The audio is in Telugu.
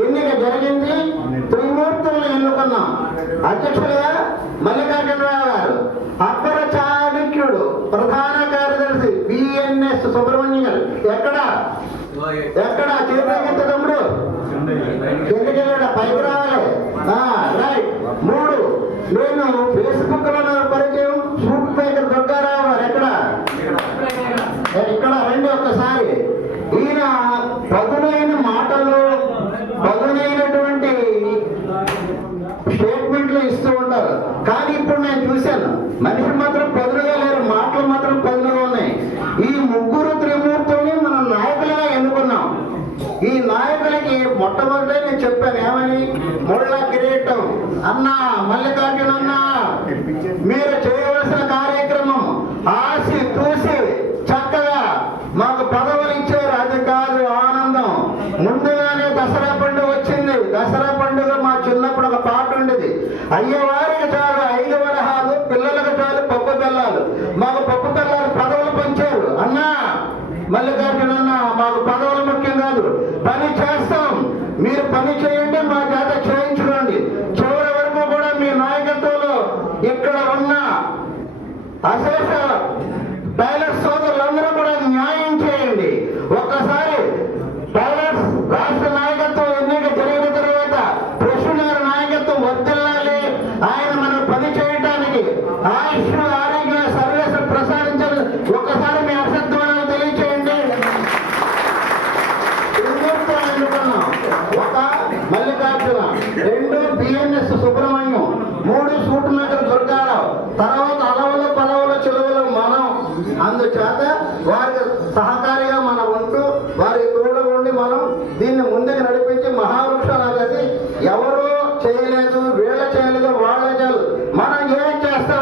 ఎన్నిక జరిగింది. త్రిమూర్తులను ఎన్నుకున్నాం. అధ్యక్షులుగా మల్లికార్జునరావు గారు, అక్బర చాణక్యుడు ప్రధాన కార్యదర్శి బిఎన్ఎస్ సుబ్రహ్మణ్యం గారు. ఎక్కడ చేతులెత్త తమ్ముడు, ఎందుకంటే పైకి రావాలి. రైట్. 3 నేను ఫేస్బుక్ లో పరిచయం సూట్ మేకర్ దుర్గారావు గారు. ఇక్కడ రండి ఒక్కసారి. ఈయన పదునైన మాటలు, పదునైనటువంటి స్టేట్మెంట్లు ఇస్తూ ఉంటారు. కానీ ఇప్పుడు నేను చూశాను, మనిషి మాత్రం పదులుగా లేరు, మాటలు మాత్రం పదులుగా ఉన్నాయి. ఈ ముగ్గురు త్రిమూర్తుల్ని మనం నాయకులుగా ఎన్నుకున్నాం. ఈ నాయకులకి మొట్టమొదటి నేను చెప్పాను ఏమని, ముళ్ళ కిరీటం అన్నా, మల్లికార్జున అన్నా, మీరు చేయవలసిన కార్యక్రమం ఆసి తూసి చక్కగా మాకు పదవులు ఇచ్చారు. అది కాదు ఆనందం. ముందుగానే దసరా పండుగ వచ్చింది. దసరా పండుగ మా చిన్నప్పుడు ఒక పాట ఉండేది, అయ్యవారికి చాలు 5 వరహాలు, పిల్లలకు చాలు పప్పు బెల్లాలు. మాకు పప్పు బెల్లాలు పదవులు పంచారు. అన్నా మల్లికార్జున అన్న, మాకు పదవులు ముఖ్యం కాదు, పని చేస్తాం. మీరు పని చేయండి, మా చేత చేయించుకోండి. చివరి వరకు కూడా మీ నాయకత్వంలో ఇక్కడ ఉన్న అశేష టైలర్స్ సోదరులందరూ కూడా న్యాయం చేయండి. ఒక్కసారి టైలర్స్ రాష్ట్ర నాయకత్వం ఎన్నిక జరిగిన తర్వాత కృష్ణ గారి నాయకత్వం వర్తిల్లాలి. ఆయన మనం పని చేయడానికి ఆయుష్ ఆరోగ్య సర్వీసులు ప్రసాదించాలి. ఒక్కసారి మీ అసద్వారాలు తెలియచేయండి. ఒక Mallikarjuna, 2 BNS Subrahmanyam, 3 suit maker Durgarao, తర్వాత అలవలు పలవలు చెలువలు మనం. అందుచేత వారికి సహకారిగా మనం ఉంటూ వారి తోడు ఉండి మనం దీన్ని ముందుకు నడిపించి మహావృక్షాలు. ఎవరూ చేయలేదు, వీళ్ళ చేయలేదు, వాళ్ళ చేయలేదు, మనం ఏం చేస్తాం